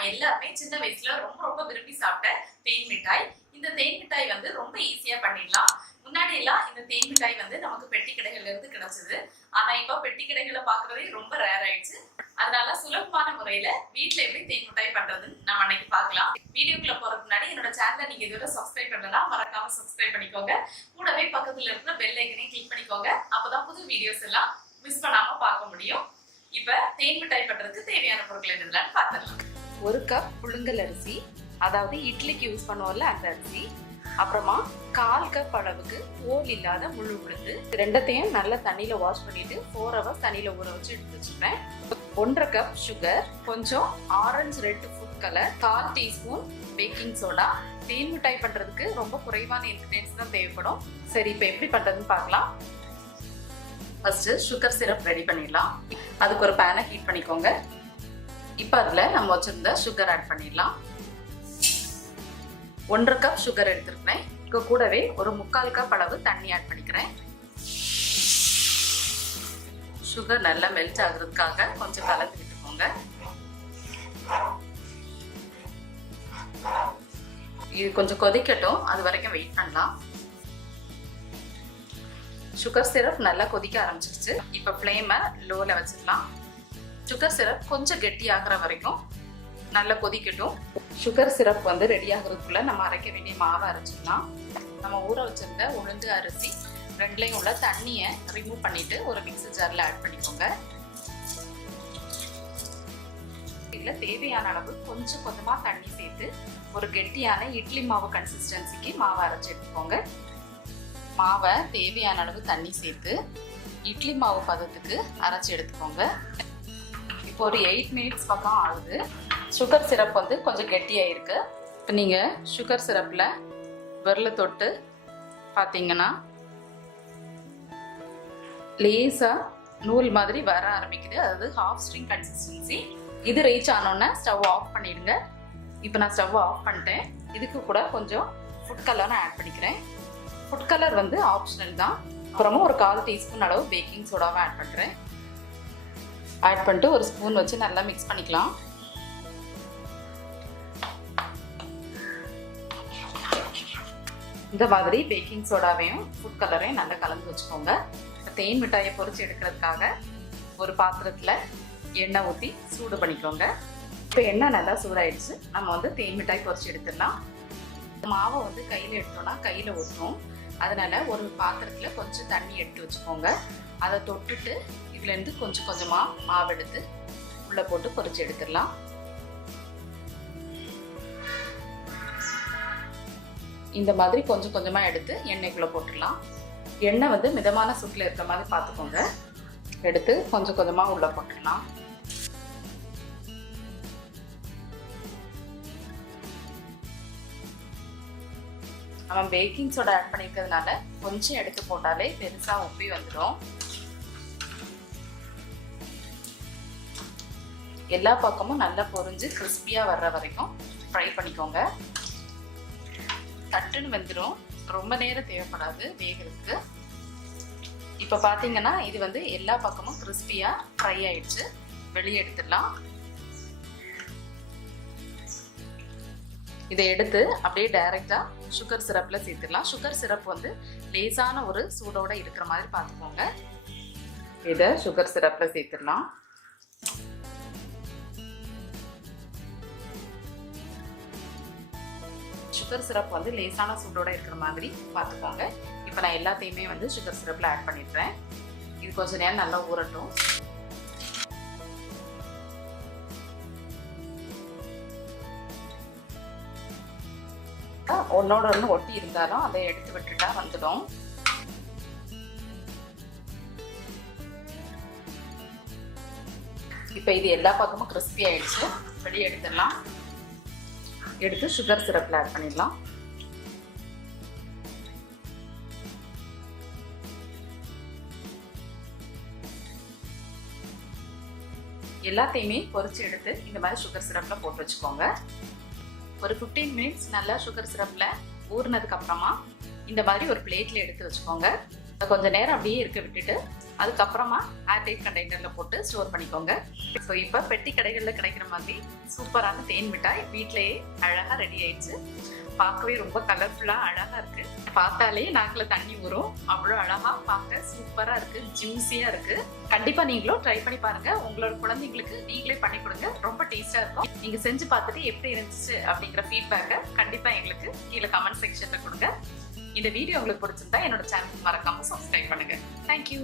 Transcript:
நம்ம எல்லாருமே சின்ன வயசுல ரொம்ப விரும்பி சாப்பிட்ட தேன் மிட்டாய். இந்த தேன் மிட்டாய் வந்து ரொம்ப ஈஸியா பண்ணிடலாம். முன்னாடி எல்லாம் இந்த தேன் மிட்டாய் வந்து நமக்கு பெட்டி கடைகள்ல இருந்து கிடைச்சது. ஆனா இப்ப பெட்டி கடைகளை பாக்குறதே ரொம்ப ரேர் ஆயிடுச்சு. அதனால சுலபமான முறையில வீட்டுல எப்படி தேன் மிட்டாய் பண்றதுன்னு நம்ம அன்னைக்கு பார்க்கலாம். வீடியோக்குள்ள போறதுக்கு முன்னாடி என்னோட சேனலை நீங்க இதுவரை சப்ஸ்கிரைப் பண்ணலன்னா மறக்காம சப்ஸ்கிரைப் பண்ணிக்கோங்க. கூடவே பக்கத்துல இருக்கிற பெல் ஐக்கனையும் கிளிக் பண்ணிக்கோங்க. அப்பதான் புது வீடியோஸ் எல்லாம் மிஸ் பண்ணாம பார்க்க முடியும். இப்ப தேன் மிட்டாய் பண்றதுக்கு தேவையான பொருட்கள் என்னன்னு பார்த்துடலாம். 1 கப் புழுங்கல் அரிசி, அதாவது இட்லிக்கு யூஸ் பண்ணுவோம்ல அந்த அரிசி. அப்புறமா 1/4 கப் அளவுக்கு ஓல் இல்லாத முழு உளுந்து. ரெண்டத்தையும் நல்லா தண்ணியில வாஷ் பண்ணிட்டு 4 ஹவர்ஸ் தண்ணியில ஊற வச்சு எடுத்து வச்சுப்பேன். 1/2 கப் சுகர், கொஞ்சம் orange red food colour, 1/4 teaspoon baking soda. தேன் மிட்டாய் பண்றதுக்கு ரொம்ப குறைவான இன்கிரிடியன்ஸ் தான் தேவைப்படும். சரி, இப்போ எப்படி பண்றதுன்னு பார்க்கலாம். ஃபர்ஸ்ட் சுகர் சிரப் ரெடி பண்ணிடலாம். அதுக்கு ஒரு பேனை ஹீட் பண்ணிக்கோங்க. இப்போ அதுல நம்ம வச்சிருந்த சுகர் ஆட் பண்ணிடலாம். 1/2 கப் சுகர் எடுத்துருக்கேன். இப்போ கூடவே ஒரு 3/4 கப் அளவு தண்ணி ஆட் பண்ணிக்கிறேன். சுகர் நல்லா மெல்ட் ஆகுறதுக்காக கொஞ்சம் கலந்து விட்டுக்கோங்க. இது கொஞ்சம் கொதிக்கட்டும், அது வரைக்கும் வெயிட் பண்ணலாம். சுகர் சிரப் நல்லா கொதிக்க ஆரம்பிச்சிருச்சு. இப்போ ஃப்ளேமை லோவில் வச்சிடலாம். சுகர் சிரப் கொஞ்சம் கெட்டி ஆகிற வரைக்கும் நல்லா கொதிக்கட்டும். சுகர் சிரப் வந்து ரெடி ஆகுறதுக்குள்ள நம்ம அரைக்க வேண்டிய மாவை அரைச்சிடலாம். நம்ம ஊற வச்சிருந்த உளுந்து அரிசி ரெண்டுலையும் உள்ள தண்ணியை ரிமூவ் பண்ணிட்டு ஒரு மிக்ஸி ஜாரில் ஆட் பண்ணிக்கோங்க. இதில் தேவையான அளவு கொஞ்சம் கொஞ்சமாக தண்ணி சேர்த்து ஒரு கெட்டியான இட்லி மாவு கன்சிஸ்டன்சிக்கு மாவை அரைச்சி எடுத்துக்கோங்க. மாவை தேவையான அளவு தண்ணி சேர்த்து இட்லி மாவு பதத்துக்கு அரைச்சி எடுத்துக்கோங்க. இப்போ ஒரு 8 மினிட்ஸ் பக்கம் ஆகுது. சுகர் சிரப் வந்து கொஞ்சம் கெட்டியாக இருக்கு. இப்போ நீங்கள் சுகர் சிரப்பில் விரலை தொட்டு பார்த்தீங்கன்னா லேசாக நூல் மாதிரி வர ஆரம்பிக்குது. அதாவது ஹாஃப் ஸ்ட்ரிங் கன்சிஸ்டன்சி. இது ரீச் ஆனோன்னே ஸ்டவ் ஆஃப் பண்ணிடுங்க. இப்போ நான் ஸ்டவ் ஆஃப் பண்ணிட்டேன். இதுக்கு கூட கொஞ்சம் ஃபுட் கலர் நான் ஆட் பண்ணிக்கிறேன். ஃபுட் கலர் வந்து ஆப்ஷனல் தான். அப்புறமா ஒரு 1/4 டீஸ்பூன் அளவு பேக்கிங் சோடாவை ஆட் பண்ணுறேன். ஆட் பண்ணிட்டு ஒரு ஸ்பூன் வச்சு நல்லா மிக்ஸ் பண்ணிக்கலாம். இந்த மாதிரி பேக்கிங் சோடாவையும் ஃபுட் கலரையும் நல்லா கலந்து வச்சுக்கோங்க. தேன் மிட்டாயை பொரிச்சு எடுக்கிறதுக்காக ஒரு பாத்திரத்தில் எண்ணெய் ஊற்றி சூடு பண்ணிக்கோங்க. இப்போ எண்ணெய் நல்லா சூடாயிடுச்சு. நம்ம வந்து தேன் மிட்டாய் பொரிச்சு எடுத்துடலாம். மாவை வந்து கையில் எடுத்தோம்னா கையில் ஊற்றும். அதனால ஒரு பாத்திரத்தில் கொஞ்சம் தண்ணி எடுத்து வச்சுக்கோங்க. அதை தொட்டுட்டு இதுலேருந்து கொஞ்சம் கொஞ்சமாக மாவு எடுத்து உள்ளே போட்டு பொரிச்சு எடுத்துடலாம். இந்த மாதிரி கொஞ்சம் கொஞ்சமாக எடுத்து எண்ணெய்க்குள்ளே போட்டுடலாம். எண்ணெய் வந்து மிதமான சூட்டில் இருக்கிற மாதிரி பார்த்துக்கோங்க. எடுத்து கொஞ்சம் கொஞ்சமாக உள்ளே போட்டுடலாம். நம்ம பேக்கிங் சோடா ஆட் பண்ணியிருக்கிறதுனால கொஞ்சம் எடுத்து போட்டாலே பெருசாக உப்பி வந்துடும். எல்லா பக்கமும் நல்லா பொரிஞ்சு கிறிஸ்பியாக வர்ற வரைக்கும் ஃப்ரை பண்ணிக்கோங்க. தட்டுன்னு வெந்துடும். ரொம்ப நேரம் தேவைப்படாது வேகிறதுக்கு. இப்போ பார்த்தீங்கன்னா இது வந்து எல்லா பக்கமும் கிறிஸ்பியாக ஃப்ரை ஆயிடுச்சு. வெளியே எடுத்துடலாம். இதை எடுத்து அப்படியே டைரெக்டாக சுகர் சிரப்பில் சேர்த்துடலாம். சுகர் சிரப் வந்து லேசான ஒரு சூடோட இருக்கிற மாதிரி பார்த்துக்கோங்க. இதை சுகர் சிரப்பில் சேர்த்துடலாம். சுகர் சிரப் வந்து லேசான சூடோட இருக்கிற மாதிரி பார்த்துக்கோங்க. இப்போ நான் எல்லாத்தையுமே வந்து சுகர் சிரப்பில் ஆட் பண்ணிடுறேன். இது கொஞ்சம் நேரம் நல்லா ஊறட்டும். ஒன்னோட ஒன்று ஒட்டி இருந்தாலும் அதை எடுத்து விட்டுட்டா வந்துடும். இப்போ இது எல்லா பக்கமும் கிறிஸ்பி ஆயிடுச்சு. வெளியே எடுத்துடலாம். எடுத்து சுகர் சிரப்பில் ஆட் பண்ணிடலாம். எல்லாத்தையுமே பொரிச்சு எடுத்து இந்த மாதிரி சுகர் சிரப்பில் போட்டு வச்சுக்கோங்க. ஒரு 15 மினிட்ஸ் நல்லா சுகர் சிரப்பில் ஊறினதுக்கு அப்புறமா இந்த மாதிரி ஒரு பிளேட்டில் எடுத்து வச்சுக்கோங்க. கொஞ்ச நேரம் அப்படியே இருக்க விட்டுட்டு அதுக்கப்புறமா ஏர்டைட் கண்டெய்னர்ல போட்டு ஸ்டோர் பண்ணிக்கோங்க. ஸோ இப்போ பெட்டி கடைகளில் கிடைக்கிற மாதிரி சூப்பரான தேன் மிட்டாய் வீட்டிலேயே அழகா ரெடி ஆயிடுச்சு. பார்க்கவே ரொம்ப கலர்ஃபுல்லா அழகா இருக்கு. பார்த்தாலே நாக்குல தண்ணி வரும். அவ்வளோ அழகா பார்க்க சூப்பரா இருக்கு, ஜூஸியா இருக்கு. கண்டிப்பா நீங்களும் ட்ரை பண்ணி பாருங்க. உங்களோட குழந்தைங்களுக்கு நீங்களே பண்ணி கொடுங்க, ரொம்ப டேஸ்டா இருக்கும். நீங்க செஞ்சு பார்த்துட்டு எப்படி இருந்துச்சு அப்படிங்கிற ஃபீட்பேக்கை கண்டிப்பா எங்களுக்கு கீழே கமெண்ட் செக்ஷன்ல கொடுங்க. இந்த வீடியோ உங்களுக்கு பிடிச்சிருந்தா என்னோட சேனலுக்கு மறக்காம சப்ஸ்கிரைப் பண்ணுங்க. தேங்க்யூ.